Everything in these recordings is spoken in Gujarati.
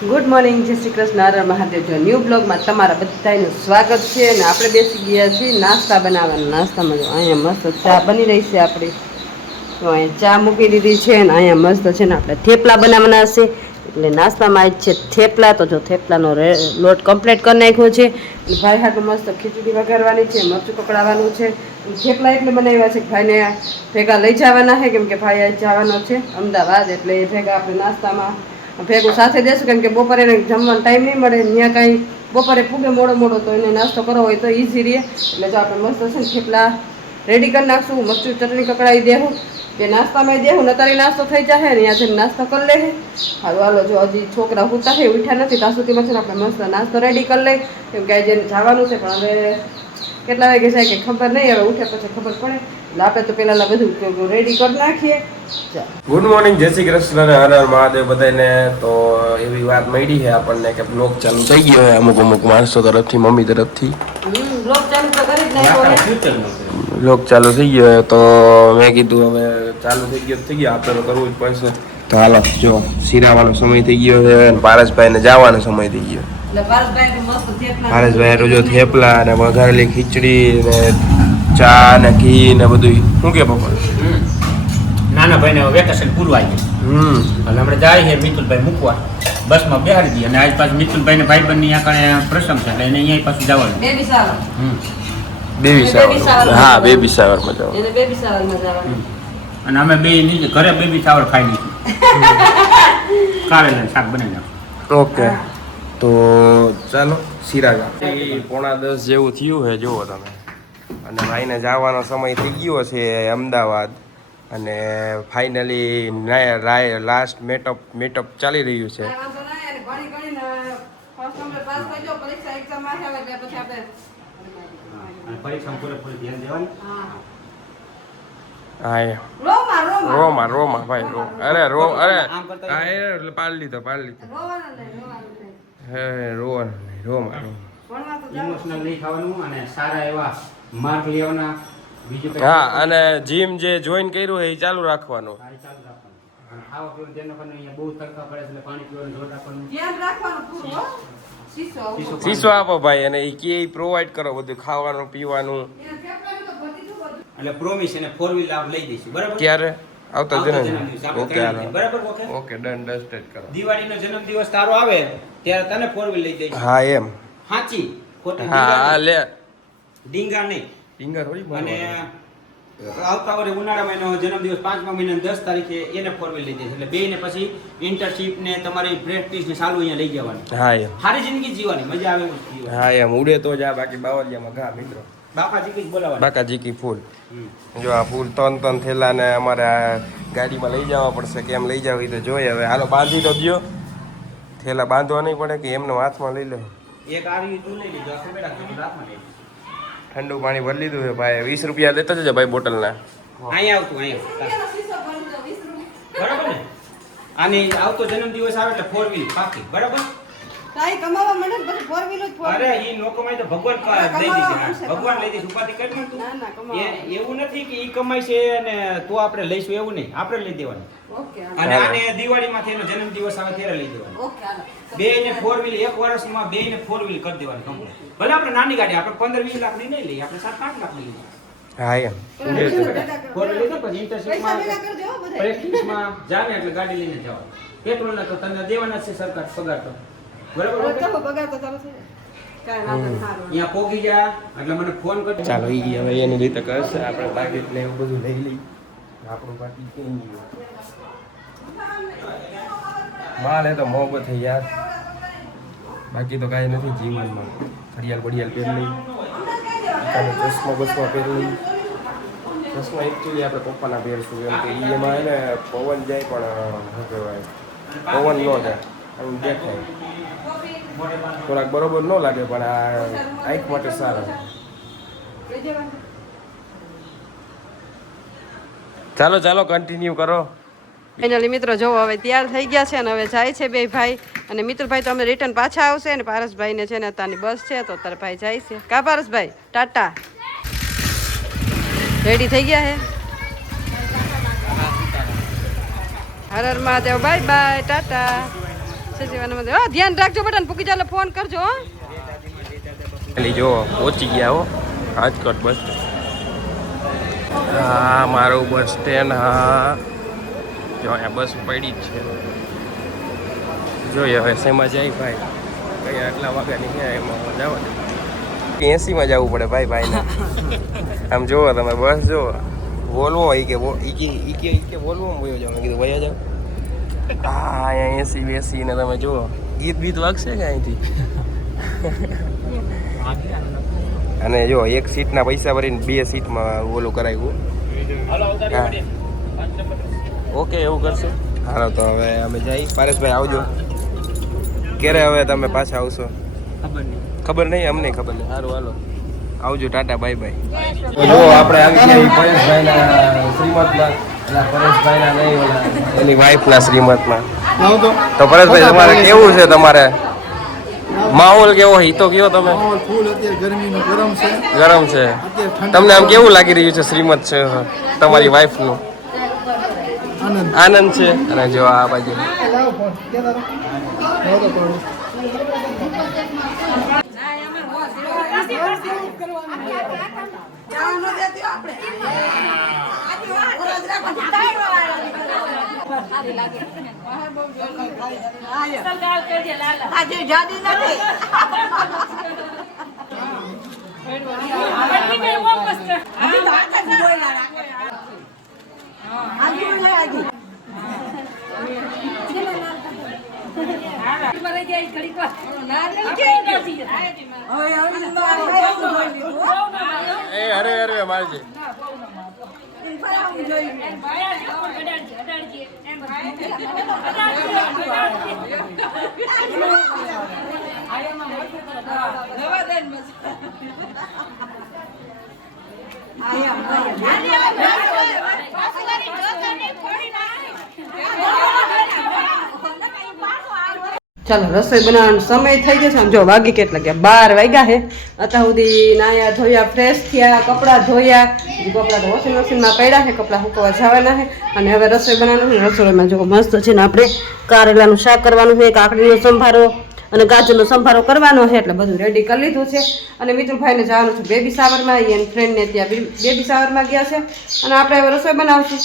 ગુડ મોર્નિંગ, જય શ્રી કૃષ્ણ, હર હર મહાદેવ. જો ન્યૂ બ્લોગમાં તમારા બધાનું સ્વાગત છે. અને આપણે બેસી ગયા છીએ નાસ્તા બનાવવાના. નાસ્તામાં જો અહીંયા મસ્ત ચા બની રહી છે આપણી. તો અહીંયા ચા મૂકી દીધી છે ને અહીંયા મસ્ત છે ને આપણે થેપલા બનાવવાના હશે. એટલે નાસ્તામાં જ છે થેપલા. તો જો થેપલાનો લોટ કમ્પ્લીટ કરી નાખ્યો છે. ભાઈ હાટું મસ્ત ખીચડી વઘારવાની છે, મરચું પકડાવવાનું છે. થેપલા એટલે બનાવ્યા છે કે ભાઈને ભેગા લઈ જવાના છે, કેમ કે ભાઈ આજ જવાનો છે અમદાવાદ. એટલે એ ભેગા આપણે નાસ્તામાં ભેગું સાથે દેશું, કેમ કે બપોરે એને જમવાનો ટાઈમ નહીં મળે. ત્યાં કાંઈ બપોરે ફૂગે મોડો તો એને નાસ્તો કરવો હોય તો ઇઝી રહે. એટલે જો આપણે મસ્ત છે ને થેપલા રેડી કરી નાખશું. મરચું ચટણી કકડાવી દેવું, જે નાસ્તામાં દેવું ને તારી નાસ્તો થઈ જશે ને ત્યાંથી નાસ્તો કરી લે. હાલો હાલો, જો હજી છોકરા ઉઠતા છે, ઉઠ્યા નથી ત્યાં સુધીમાં છે ને આપણે મસ્ત નાસ્તો રેડી કરી લઈ, કેમ કે આજે જવાનું છે. પણ હવે કેટલા વાગે જાય કે ખબર નહીં, હવે ઉઠે પછી ખબર પડે. એટલે આપણે તો પહેલાં બધું રેડી કરી નાખીએ. ગુડ મોર્નિંગ, જય શ્રી કૃષ્ણ અને હર હર મહાદેવ બધાને. તો એવી વાત મળી છે આપણને કે બ્લોગ ચાલુ થઈ ગયો હોય અમુક માણસો તરફથી, મમ્મી તરફથી બ્લોગ ચાલુ તો કરી જ નાખ્યો. બ્લોગ ચાલુ થઈ ગયો હોય તો મેં કીધું હવે ચાલુ થઈ ગયો આપણે તો કરવું જ પડશે. તો હાલો, જો શીરાવાનો સમય થઈ ગયો છે અને પારસભાઈને જવાનો સમય થઈ ગયો. પારસભાઈ રોજો થેપલા અને વઘારેલી ખીચડી ને ચા ને ઘી ને બધું. શું કે પપ્પા? નાના ભાઈને વેકેશન પૂરું આવી ગયું. એટલે આપણે જાય છે મિતુલભાઈ મૂકવા, બસમાં બેહાડી દઈએ. અને આજ પાછું મિતુલભાઈને ભાઈબંધની અહીંયા પ્રસંગ છે, એટલે એને અહીંયા પાછું જવાનું. Baby shower. હા, બેબી શાવરમાં જવાનું. અને અમે બે નીચે ઘરે બેબી શાવર ખાઈ લીધું. કારેલા શાક બનાવી નાખું. ઓકે, તો ચાલો શિરાગા 9:45 જેવું થયું છે, જુઓ તમે. અને ભાઈને જવાનો સમય થઈ ગયો છે અમદાવાદ. અને ફાઇનલી લાસ્ટ મેટઅપ ચાલી રહ્યું છે. રોમા ભાઈ અરે પાડી લીધો હે રોમા ઇમોશનલ નહીં થવાનું અને સારા એવા માર્ક લેવાના. હા, અને જીમ જે જોઈન કર્યું છે એ ચાલુ રાખવાનું. શીશો આપો ભાઈ, અને એ કે પ્રોવાઈડ કરો બધું ખાવાનું પીવાનું. એટલે પ્રોમિસ એને 4 વ્હીલ લઈ દઈશું. બરાબર? ક્યારે આવતા જન્મ? ઓકે બરાબર. ઓકે, ડન ડસ્ટેડ કરો. દિવાળીનો જન્મદિવસ તારો આવે ત્યારે તને 4 વ્હીલ લઈ દઈશું. હા એમ. સાચી ખોટી? હા લે, ડીંગા નહીં. ડીંગા થોડી. અને આવતા વર્ષે ઉનાળામાં એનો જન્મદિવસ 5મા મહિનાની 10 તારીખે એને 4 વ્હીલ લઈ દઈશું. એટલે બેને પછી ઇન્ટર્નશીપ ને તમારી પ્રેક્ટિસ ને ચાલુ અહીંયા લઈ જવાની. હા એમ. સારી જિંદગી જીવવાની, મજા આવે એવું જીવવાની. હા એમ, ઉડે તો જા, બાકી બાવળિયામાં ઘા મિત્રો. બાકાજી કી બોલાવવાની. બાકાજી કી ફૂલ. જો આ ફૂલ 3 થેલા ને અમારે આ ગાડીમાં લઈ જવા પડશે. કેમ લઈ જાવ એ તો જોઈએ. હવે હાલો બાંધી તો દો. થેલા બાંધવા નહીં પડે કે એમને હાથમાં લઈ લો. એક આરી તું લઈ લીધો, આખો બેડા હાથમાં લઈ લીધો. ઠંડુ પાણી ભરી લીધું છે ભાઈ. 20 રૂપિયા લેતા જજો ભાઈ બોટલના. અહીંયા આવતું અહીંયા. બરાબર ને? આની આવતો જન્મદિવસ આવે એટલે 4 વ્હીલ પાકી. બરાબર? કાઈ કમાવા મળે પછી 4 વ્હીલ જ. અરે ઈ નો કમાય તો ભગવાન લઈ દેશે. ભગવાન લઈ દેશે. ઉપાધિ કરી તું. ના કમાવા. એવું નથી કે ઈ કમાય છે અને તો આપણે લઈશું, એવું નહીં. આપણે લઈ દેવાનું. ઓકે. અને આને દિવાળીમાંથી એનો જન્મદિવસ આવે ત્યારે લઈ દેવાનું. ઓકે હાલો. બેને 4 વ્હીલ એક વર્ષમાં બેને 4 વ્હીલ કરી દેવાની કમ્પ્લીટ. ભલે આપણે નાની ગાડી આપણે 15-20 લાખ ની નહીં લઈએ, આપણે 7-8 લાખ ની લઈએ. હા એમ. 4 વ્હીલ લીધો પછી ઇન્ટરશિપમાં પ્રેક્ટિસમાં જાને એટલે ગાડી લઈને જવાનું. પેટ્રોલ ના તો તને દેવાના છે સરકાર પગાર તો. બરાબર? અહીંયા પોગી જા એટલે મને ફોન કરજો. ચાલો ઈ હવે એની રીતે કરશે. આપણે બાકી ને એવું બધું લઈ લઈ. આપણું બાકી કેમ ગયું માલ એ તો મોહબત થઈ યાર. બાકી તો કાંઈ નથી જીવનમાં. ઘડિયાળ બડિયાળ પહેરી લઈ, ચશ્મા પહેરી લઈ. ચશ્મા એકચ્યુઅલી આપણે પપ્પાના પહેરશું, કેમ કે એમાં એને પવન જાય પણ શું કહેવાય પવન ન જાય આમ દેખાય. થોડાક બરોબર ન લાગે પણ આ આંખ માટે સારા. ચાલો કન્ટિન્યુ કરો. ફાઇનલી મિત્રો જો હવે તૈયાર થઈ ગયા છે અને હવે જાય છે બે ભાઈ. અને મિત્રભાઈ તો અમને રિટર્ન પાછા આવશે. અને પારસભાઈને છે ને અત્યારની બસ છે તો તારા ભાઈ જાય છે. કા પારસભાઈ? ટાટા રેડી થઈ ગયા હે? Har Har Mahadev, bye bye, Tata. સચિવાનમાં ધ્યાન રાખજો બેટા ને પૂકી ચાલે ફોન કરજો હો. જો પહોંચી ગયા હો રાજકોટ બસ હા મારું બસ સ્ટેન્ડ હા જો અહીંયા બસ પડી જ છે જોઈએ હવે શેમાં જાય ભાઈ કઈ આટલા વાગ્યાની ક્યાં એમાં જવા દે 80માં જવું પડે ભાઈ ભાઈને આમ જુઓ તમે બસ જુઓ બોલવો એ કે બોલવો બોલ્યો જાવ મેં કીધું વયા જાવ હા અહીંયા એસી બેસી ને તમે જુઓ ગીત બીત વાગશે કે અહીંથી અને જો એક સીટના પૈસા ભરીને 2 સીટમાં ઓલું કરાવ્યું ઓકે એવું કરશે હાલો તો હવે અમે જઈ પારેશભાઈ આવજો ક્યારે હવે તમે પાછા આવશો ખબર નહીં અમને ખબર નહીં સારું હાલો આવજો ટાટા બાય બાય જો આપણે આવી ગયા પરેશભાઈના શ્રીમતમાં પરેશભાઈના નહીં એની વાઈફના શ્રીમતમાં તો પરેશભાઈ તમારે કેવું છે તમારે માહોલ કેવો હિતો કયો તમે ફૂલ અત્યારે ગરમીનું ગરમ છે તમને આમ કેવું લાગી રહ્યું છે શ્રીમત છે તમારી વાઈફનું આનંદ છે અને જો આ બાજુ અરે અરે મારજી ચાલો રસોઈ બનાવવાનો સમય થઈ ગયો છે આમ જો વાગી કેટલા ગયા 12 વાગ્યા છે અત્યાર સુધી નાયા ધોયા ફ્રેશ થયા કપડાં ધોયા કપડાં તો વોશિંગ મશીનમાં પડ્યા છે કપડાં સુકવવા જવાના છે અને હવે રસોઈ બનાવવાનું છે રસોઈમાં જો મસ્ત છે ને આપણે કારેલાનું શાક કરવાનું છે કાકડીનો સંભારો અને ગાજરનો સંભારો કરવાનો છે એટલે બધું રેડી કરી લીધું છે અને મિત્રભાઈને જવાનું છે બેબી શાવરમાં એની ફ્રેન્ડને ત્યાં બેબી શાવરમાં ગયા છે અને આપણે હવે રસોઈ બનાવશું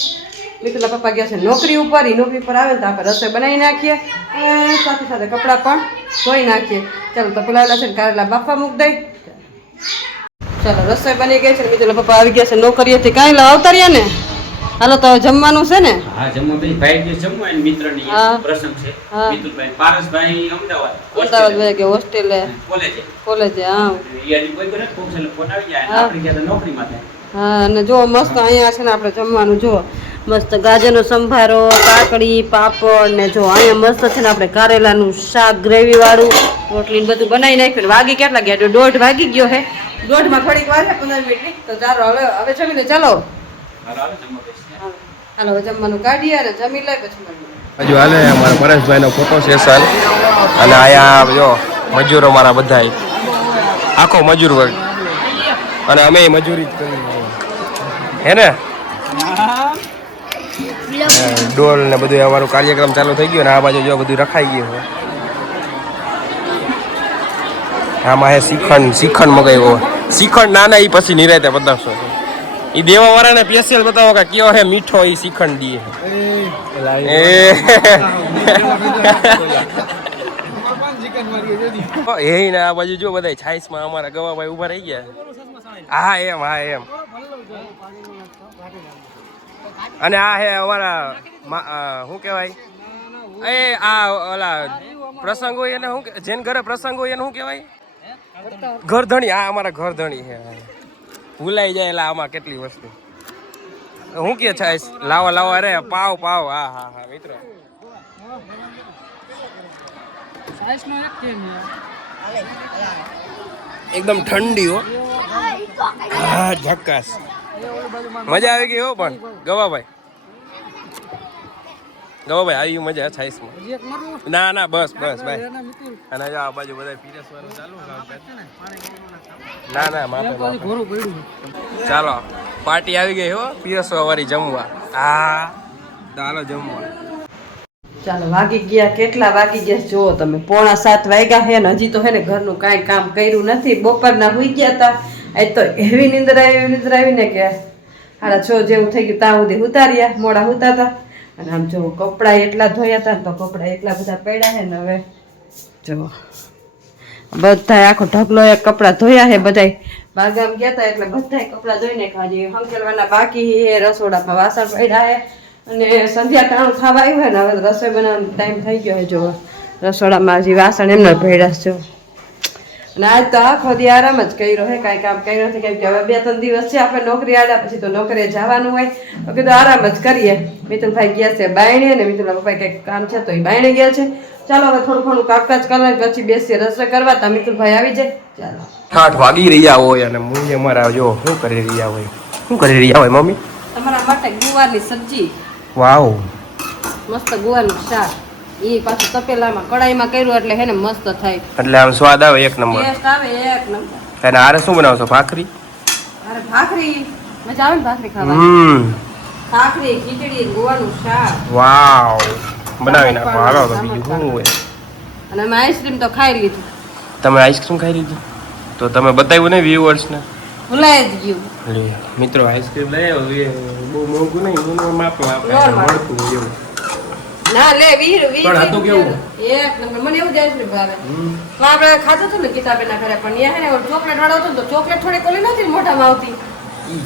મિત્રના પપ્પા ગયા છે નોકરી ઉપર એ નોકરી પર આવે તો આપણે રસોઈ બનાવી નાખીએ અને સાથે સાથે કપડાં પણ ધોઈ નાખીએ ચાલો તો પેલા છે ને કારેલા બાફા મૂક દઈ ચાલો રસોઈ બની ગઈ છે મિત્રના પપ્પા આવી ગયા છે નોકરીએથી કાંઈ આવતા રહ્યા ને હાલો તો જમવાનું છે ને હા જમવા ભાઈ ભાઈ જે જમવા એની મિત્રની પ્રસંગ છે મિત્રભાઈ પારસભાઈ અમદાવાદ ભાઈ કે હોસ્ટેલે કોલેજે હા યાની કોઈ કરે કોક છે ફોન આવી જાય આપણે ગયા નોકરીમાં થાય હા અને જો મસ્ત અહીંયા છે ને આપણે જમવાનું જો મસ્ત ગાજરનો સંભારો કાકડી પાપડ ને જો અહીંયા મસ્ત છે ને આપણે કારેલાનું શાક ગ્રેવી વાળું રોટલી ને બધું બનાવી નાખ્યું વાગી કેટલા ગયા 1:30 વાગી ગયો હે 1:30 થોડીક વાર છે 15 મિનિટ તો ચાલો હવે જમી લે ચાલો હાલો જમવાનું કાઢીએ અને જમી લઈ પછી મળીએ હજુ હાલે અમારા પરેશભાઈનો ફોટો સેશન અને અહીંયા જો મજૂરો મારા બધા આખો મજૂર વર્ગ અને અમે મજૂરી જ કરી હે ને ડોલ ને બધું અમારું કાર્યક્રમ ચાલુ થઈ ગયો ને આ બાજુ જો બધું રખાઈ ગયું છે આમાં હે શ્રીખંડ મગાવ્યો શ્રીખંડ નાના એ પછી નિરાતે પદાર્થો એ દેવા વાળાને સ્પેશિયલ બતાવો કે કયો હે મીઠો એ શ્રીખંડ દીએ એ ના આ બાજુ જો બધા છાઈસમાં અમારા ગવાભાઈ ઉભા રહી ગયા હા એમ અને આ હે અમારા શું કહેવાય એ આ ઓલા પ્રસંગ હોય એને શું જેન ઘરે પ્રસંગ હોય એને શું કહેવાય ઘરધણી આ અમારા ઘરધણી છે ભૂલાઈ જાય એટલે આમાં કેટલી વસ્તુ શું કે છાઈસ લાવો અરે પાવ હા મિત્રો એકદમ ઠંડી હો હા ઝક્કાસ મજા આવી ગઈ હો પણ ગવાભાઈ આવી મજા છાઈસમાં ના બસ ભાઈ અને આ બાજુ બધા પીરસવાનું ચાલુ ના માથે ચાલો પાર્ટી આવી ગઈ હો પીરસવા વાળી જમવા હા ચાલો જમવા ચાલો વાગી ગયા, કેટલા વાગી ગયા જુઓ તમે, 6:45 વાગ્યા છે ને હજી તો હે ને ઘરનું કાંઈ કામ કર્યું નથી. બપોરના હુઈ ગયા હતા, આજ તો એવી નિંદર આવી ને કે 6:30 જેવું થઈ ગયું. ત્યાં સુધી ઉતાર્યા, મોડા ઉતારતા. અને આમ જો કપડાં એટલા ધોયા હતા ને તો કપડાં એટલા બધા પડ્યા છે ને હવે જો બધા આખો ઢગલો એક કપડાં ધોયા છે. બધાય બાગામ ગયા હતા એટલે બધાય કપડાં ધોઈને ખાજી હંકેલવાના બાકી છે. રસોડામાં વાસણ પડ્યા છે અને સંધ્યા ટાણું ખાવા આવ્યું હોય ને હવે રસોઈ બનાવવાનો ટાઈમ થઈ ગયો છે. જો રસોડામાં હજી વાસણ એમના પડ્યા છે. અને આજ તો આખો દી આરામ જ કર્યો હે, કાંઈ કામ કર્યું નથી. કેમ કે હવે 2-3 દિવસ છે આપણે નોકરી આવ્યા પછી તો નોકરીએ જવાનું હોય તો કીધું આરામ જ કરીએ. મિતુલભાઈ ગયા છે બાયણે ને મિતુલના પપ્પા કંઈક કામ છે તો એ બાયણે ગયા છે. ચાલો હવે થોડું ઘણું કામકાજ કરવા પછી બેસીએ રસોઈ કરવા. તો મિતુલભાઈ આવી જાય. ચાલો 8 વાગી રહ્યા હોય અને મુંજે મારા જો શું કરી રહ્યા હોય, શું કરી રહ્યા હોય મમ્મી? તમારા માટે ગુવારની સબ્જી, વાવ, મસ્ત ગુવારનું શાક. એ પાછું તપેલામાં કડાઈમાં કર્યું એટલે હે ને મસ્ત થાય, એટલે આમ સ્વાદ આવે એક નંબર. ટેસ્ટ આવે એક નંબર. અને આરે શું બનાવશો? ભાખરી? અરે ભાખરી મજા આવે ને ભાખરી ખાવાની. ભાખરી, ખીચડી, ગુવારનું શાક. વાવ, બનાવી નાખો. હાલો તો બીજું શું હોય. અને અમે આઈસ્ક્રીમ તો ખાઈ લીધી. તમે આઈસ્ક્રીમ ખાઈ લીધી? તો તમે બતાવ્યું ને વ્યુઅર્સને? ભૂલાઈ જ ગયું. લે મિત્રો, આઈસ્ક્રીમ લઈ આવ્યો. બહુ મોંઘું નહીં, માપો મળતું એવું. ના લે વીર પણ હતું કેવું? એક નંબર. મને એવું જ આઈસ્ક્રીમ ભાવે. તો આપણે ખાધું હતું ને કિતાબેના ઘરે, પણ ત્યાં હે ને ચોકલેટ વાળો હતો તો ચોકલેટ થોડી કોલી નથી મોઢામાં આવતી.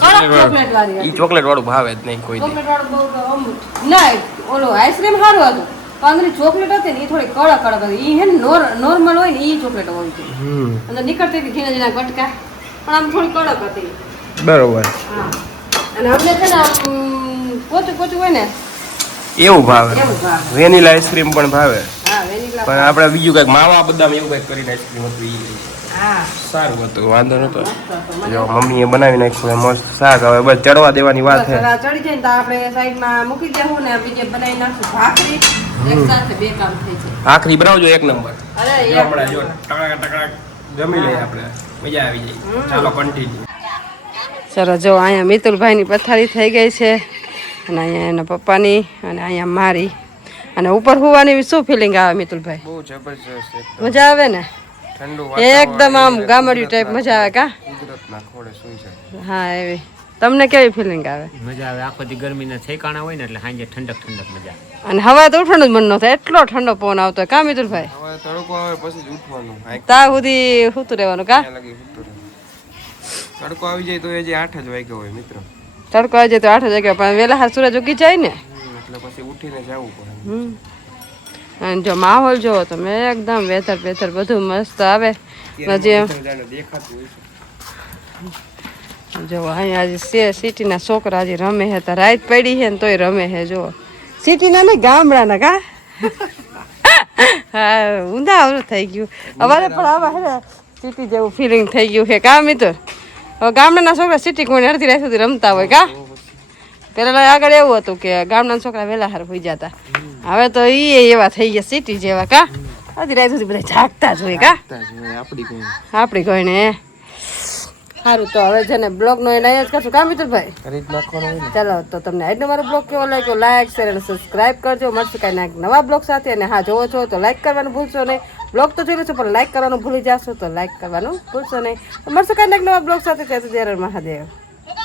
કડક ચોકલેટ વાળી ઈ ચોકલેટ વાળું ભાવે જ નહીં કોઈ દી. ચોકલેટ વાળું બહુ અમુક ના, ઓલો આઈસ્ક્રીમ સારું હતું પણ અંદરની ચોકલેટ હતી ને એ થોડી કડક કડક હતી. એ હે ને નોર્મલ હોય ને એ ચોકલેટ હોય છે. અંદર નીકળતી હતી ઝીણા ઝીણા ગટકા, પણ આમ થોડી કડક હતી. બરોબર. હા, અને અમને છે ને પોચું પોચું હોય ને એવું ભાવે. એવું ભાવે. વેનીલા આઈસ્ક્રીમ પણ ભાવે. હા, વેનીલા પણ આપણે બીજું કંઈક માવા બદામ એવું કંઈક કરીને આઈસ્ક્રીમ હતું ઈ હા સારું હતું, વાંધો નતો. મસ્ત હતું. મને જો મમ્મીએ બનાવી નાખ્યું મસ્ત શાક. હવે બસ ચડવા દેવાની વાત છે. બસ હવે આ ચડી જાય ને તો આપણે સાઈડમાં મૂકી દેવું ને બીજે બનાવી નાખશું ભાખરી. એક સાથે બે કામ થઈ જાય. ભાખરી બનાવજો એક નંબર. અરે જો હમણાં જો ટકડક ટકડક જમી લઈએ આપણે, મજા આવી જાય. ચાલો કન્ટિન્યુ. સરસ. જો અહીંયા મિતુલભાઈની પથારી થઈ ગઈ છે અને અહીંયા એના પપ્પાની અને અહીંયા મારી. અને ઉપર હોવાની શું ફિલિંગ આવે મિતુલભાઈ? બહુ જબરજસ્ત, મજા આવે ને? ઠંડુ એકદમ આમ ગામડિયું ટાઈપ મજા આવે કા? કુદરતના ખોળે સુઈ જાય. હા એવી. તમને કેવી ફિલિંગ આવે? મજા આવે. આખો દી ગરમીના ઠેકાણા હોય ને એટલે સાંજે ઠંડક ઠંડક મજા આવે. અને હવા તો ઉઠવાનું જ મન ન થાય, એટલો ઠંડો પવન આવતો હોય કા મિતુલભાઈ? હવે તડકો આવે પછી જ ઉઠવાનું. ત્યાં સુધી સૂતું રહેવાનું કા? ત્યાં લગી સૂતું રહેવાનું. તડકો આવી જાય તો એ જે 8 જ વાગ્યા હોય મિત્રો. તડકો આવી જાય તો 8 વાગ્યા, પણ વહેલા હાર સૂરજ ઉગી જાય ને એટલે પછી ઉઠીને જવું પડે. અને જો માહોલ જોવો તમે, એકદમ વેધર બધું મસ્ત આવે. દેખાતું હોય છે. જો અહીંયા આજે સિટીના છોકરા હજી રમે છે, તો રાત પડી છે ને તોય રમે છે. જો સિટીના નહીં, ગામડાના કા? હા, ઊંધા અવરું થઈ ગયું અમારે પણ. આવા હે ને સિટી જેવું ફિલિંગ થઈ ગયું છે કા મિત્ર? હવે ગામડાના છોકરા સિટી કોઈ અડધી રાત સુધી રમતા હોય કા? પેલા આગળ એવું હતું કે ગામડાના છોકરા વહેલા હાર હોઈ જતા. હવે તો એ એવા થઈ ગયા સિટી જેવા કા? અડધી રાત સુધી બધા જાગતા જ હોય કા? આપણી કોઈને સારું. તો હવે છે ને બ્લોગનો એને અહીંયા જ કરશું કા મિતુલભાઈ? ચાલો, તો તમને આજનો મારો બ્લોગ કેવો લાગ્યો? લાઈક, શેર અને સબસ્ક્રાઇબ કરજો. મળશે કાંઈ નવા બ્લોગ સાથે. અને હા, જોવો છો તો લાઈક કરવાનું ભૂલશો નહીં. બ્લોગ તો જોઈ લો છો પણ લાઈક કરવાનું ભૂલી જશો તો લાઈક કરવાનું ભૂલશો નહીં. મળશે કાંઈ નવા બ્લોગ સાથે. ત્યાં સુધી હર હર મહાદેવ.